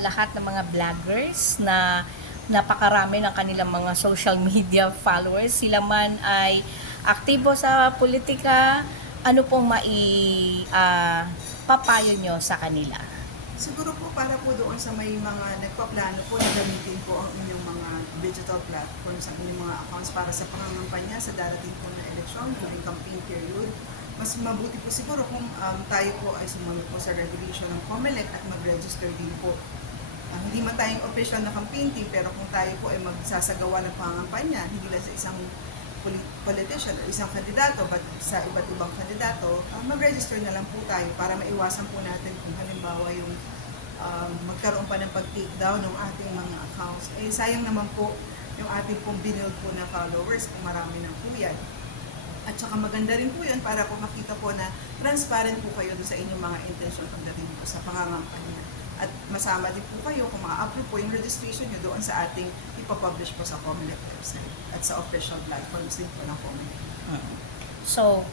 Lahat ng mga vloggers na napakarami ng kanilang mga social media followers, sila man ay aktibo sa politika, ano pong papayo nyo sa kanila? Siguro po para po doon sa may mga nagpaplano po na gamitin po ang inyong mga digital platforms, ang inyong mga accounts para sa pangangampanya sa darating po na eleksyon, during campaign period. Mas mabuti po siguro kung tayo po ay sumunod po sa regulation ng COMELEC at mag-register din po. Hindi man tayong official na campaign team, pero kung tayo po ay magsasagawa ng pangangampanya, hindi lang sa isang politician o isang kandidato, but sa iba't ibang kandidato, mag-register na lang po tayo para maiwasan po natin kung halimbawa yung magkaroon pa ng pag-take down ng ating mga accounts. Eh, sayang naman po yung ating pong binuild po na followers kung marami na po yan. At saka maganda rin po yun para po makita po na transparent po kayo sa inyong mga intention pagdating po sa pangangampanya. At masama din po kayo kung ma-approve po yung registration nyo doon sa ating ipapublish po sa COMELEC website at sa official platforms din po ng COMELEC. So,